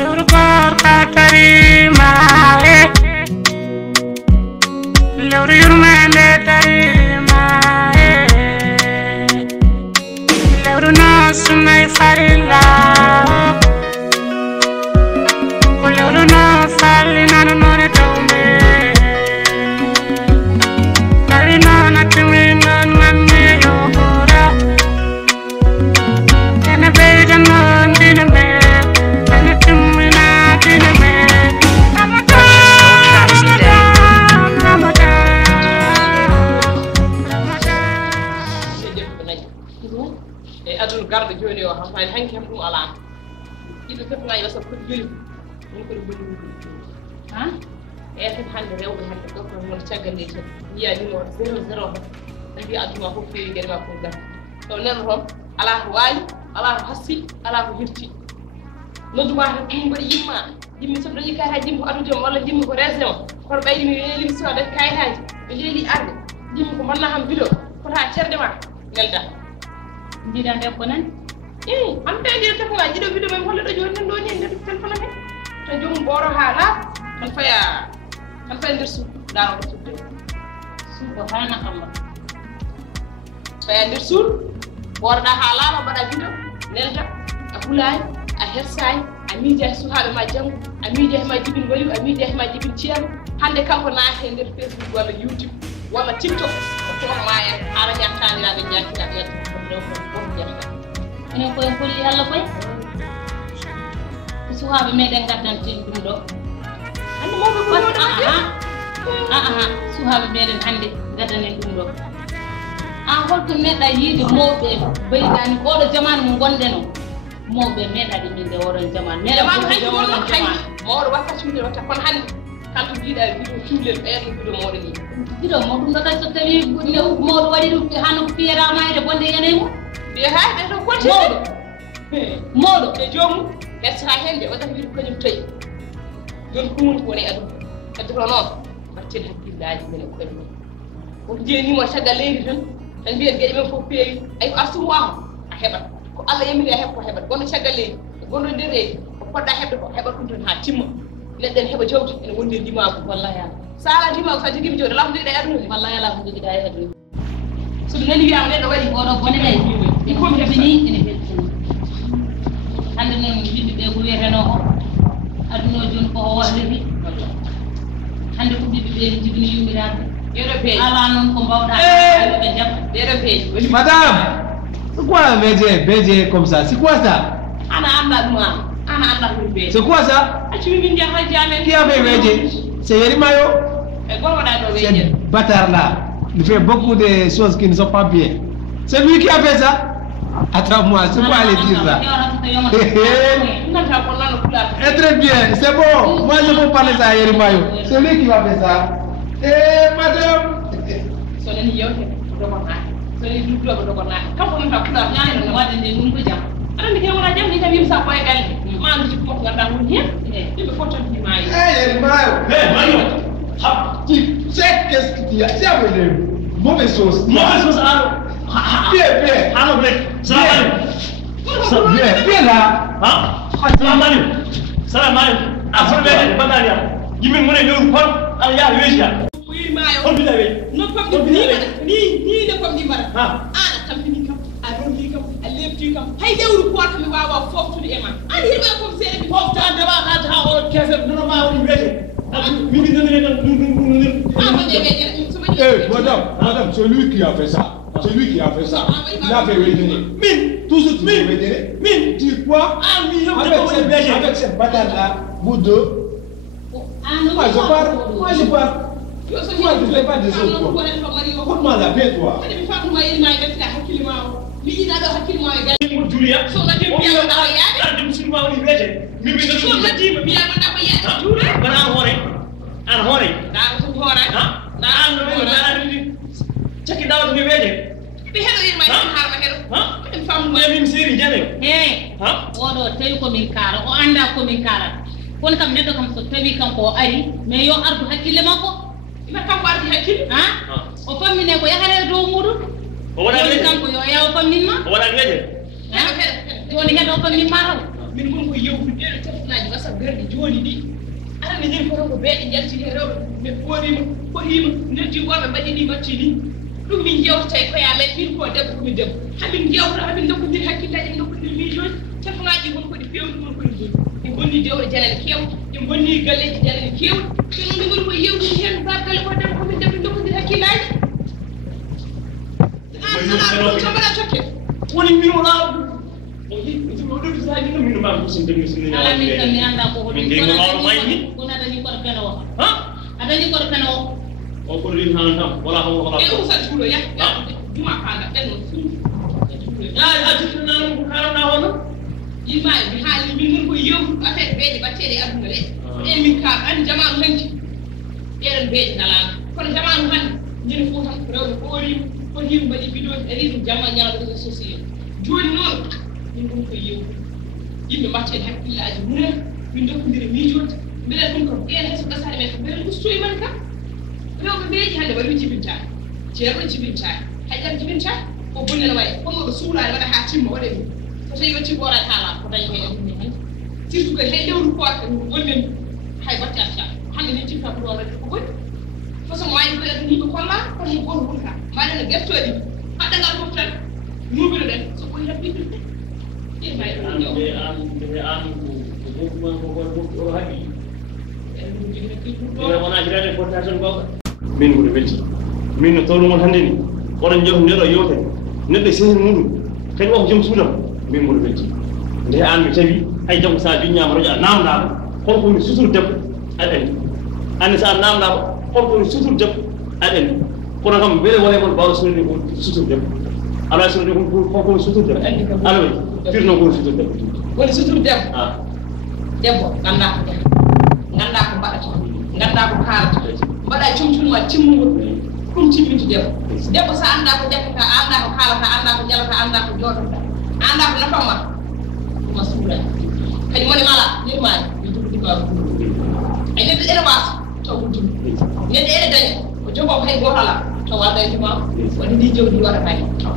lewru koorka tarima lewru yurmande tarima lewru nasumay farilla ko lewru no falli nanu none tawme tari nona tumi non manne yogora ene beyda non dina me ene timmina dina me adul garde joni o ham fayde hanki ham dum ala ido kefna yo sa ko joli min ko bonni ha e fen hande rewbe hande do ko mon ciagande tan wiya ni no 00 tabi aduma ko feeri gere ma ko dal to nen ron ala ko wali ala ko hassi ala ko hirti noduma tan dum bari yimmi so dañi kayta jimmi ko adude walla jimmi ko resema ko baydi mi weeli mi so da kaytaji be leeli arde jimmi ko manna ham bido ko ta cerde ma nelda Dida ndef ko nan am tay dir ko la jido video mem holle do joni do ni ndef telephone ke to jom boro hala man fay ndir su daro ko tudde subhanallah fay ndir su borda hala ma bada video nelta akulay a hersay a miija suhaabe ma jangu a miija ma jibin wali a miija ma jibin ciam hande kanko naate ndir Facebook wala YouTube wala TikTok ko ma en ara nyaatani rabe nyaati rabe ene koy holli Allah koy suhaabe meden gaddantin dum do hande mo be ko suhaabe meden hande gaddanen dum do holto medda yide mawbe baydani ko do jamanu mo gondeno mawbe medda de minde woron jamanu medda ko woron jamanu mawdo wakkati mi wata kon hande kanto jiida video tuulel be video mawdo ni video mo dum do kay so tawi mawdo wadi dum hanu ko fiera mayde bonde yenemo be haade to continue modo e joomu essa hende o tan ko nyum tay don ko mun ko ne adu kadi ko non baccel hakkillaji men ko ni ko jeni mo taga leedi tan biyen geje men fof peewi ay ko asuwa a hebat ko Allah yamiri a heb ko hebat gono taga leedi gono derre ko podda hebde ko hebat ko ton ha timma nedden heba jawdi en wonde dimago wallahi sala dimago sa jigi jawdi lamdo de aduna wallahi ala ko jigi da e aduna so nani wi'a ne do wadi gono bone lay il faut que bini ene helti hande non bindi be ko weteno o aduna jon ko o walliri hande ko bindi be jibini yumirade yedo pe ala non ko bawda be jam yedo pe madame c'est quoi un BG comme ça c'est quoi ça ana anda ko be c'est quoi ça achi min jaha jamen qui a fait BG c'est Yerimayo e gorko da do BG bâtard là il fait beaucoup de choses qui ne sont pas bien. C'est lui qui a fait ça. Attends-moi, c'est quoi aller dire ça? Très bien, c'est bon. Moi je veux parler ça à Yerimayo. C'est lui qui va faire ça. Eh madame. Tu sais qu'est-ce qu'il y a? Tu as des mauvaises choses. Mauvaise chose, alors. Viens. Alors, mec, salam alaikum. Viens là. Salam alaikum. Salam alaikum. Afro bebe, banalia. Jimi mone no kon, ala ya weja. Oui, mayo. On bida we. No pam ni le pam ni mara. Ana tam ni kam, a rondi kam, a lefti kam. Hay dewru ko kam wawa foftude e man. Ani hirba ko sere bi Fofta ande ba ka ta o kefe no ma woni weje. Mimi donne madame, c'est lui qui a fait ça. C'est lui qui a fait ça. Il a fait retenir. Mine, tout ce qui veut retenir. Mine, tu quoi? Avec cette bataille-là, vous deux. Moi je pars. Moi tu ne fais pas des autres. Écoute-moi la paix, toi. Check it out, weje. Bi hedo yirma har ma hedo. En famu ma min série jane. Odo tawi ko min kala o anda ko min kala. Kon kam neddo kam so tawi kam ko ari mais yo ardu hakkille makko. Ina kam ardi hakkille? O fammine ko yahare do mudu. O wala weje. Kam ko yo yaw fammin ma. O wala weje. Joni hedo fammin ma raw. min gon ko yewtu ɗeɗo telefonaji wasa garde joni ɗi arande ñin koto ko beeɗe jaltini e rewɓe mi ɓorima hoɗima noddi worɓe mbaɗi ni batti ni ɗum min jewtata e koyamen min ko debbo komi debbo hamin jewta hamin dokkodir hakkillaji min dokkodir miijoji telefonaji gon koɗi pewɗi gon koɗi joni ɗi bonni dewɗe janane kewɗe ɗi bonni galleji janane kewɗe sono ɗi woni ko yewtini hen babgalle ko debbo komin debbo dokkodir hakkillaji mbaɗa tokke woni mbimo laaw ɗum saji ɗum mino mbawi husinde mi ala min tan mi anda ko hoɗum min lawno mayni kono adañi koto fene o ha adañi koto fene o o ko rin han tam wala ko wala e usat juulo yaɓɓe juma kanga ɓenno fuu a juttanano ko kalana wono yimmaɓe mi haali min gon ko yewtu affaire beeje batteɗe e aduna ɗe ɗen min kaal andi jamanu hanki ɗeɗon beeje galano kono jamanu hande ñande fof tan rewɓe ɓoorima ko himo mbaɗi bidoji e riɗum jamma ñala réseau sociaux joni noon min gon ko yewtu yimɓe mbatten hakkillaji munen min dokkodiri miijoji mbiɗen ɗum kam ɗen hayso gasani men kam mbiɗen ustoye man kam rewɓe beeji hande waɗi jibintani ceerno jibintani haƴƴam jibintani o bonnene waye konoɗo suulani waɗa ha timma waɗa ɗum so tawi watti ko waɗa tala ko dañi hen ɗum hande surtout kadi hay lewru koota wonmen hay batte acca hande ni timta ko ɗo waɗi ko bonni façon waji ko ɗum yimɓe kolla kono mo goto woni ka mbaɗeno guertoɗi haɗɗagal fof tan mubino ɗen so ɓoyi tan ɓiɗɗum wona jirade portation goga min gude belti min no tawɗum on hannde ni oɗon jom ndeɗo yewtere neɗɗo sehil muɗum kadi wako joom suudam min gude belti nde an mi tawi hay janggo sa juññama radio a namdama holko woni sutur debbo aɗa andi ande sa namdama holko woni sutur debbo aɗa andi kono kam beele wone kon mbawɗo sonde ko sutur debbo ala sonde holko woni sutur debbo ala wayi firno ko woni sutur debbo woni sutur debbo a debbo ganda ko debbo ganda ko mbaɗata ganda ko kaalata mbaɗa cumcunma timmugol ɗum timminti debbo debbo sa anda ko defata anda ko kaalata anda ko jalata anda ko jotata anda ko nafama ɗuma suulani kadi mone mala nirmani mi jogoɗimaɗo ay neɗɗo ene wasa taw wuddum neɗɗo ene daña ko jogo hay goto ala taw wadda e juma waɗi ndi jogdi waɗata taw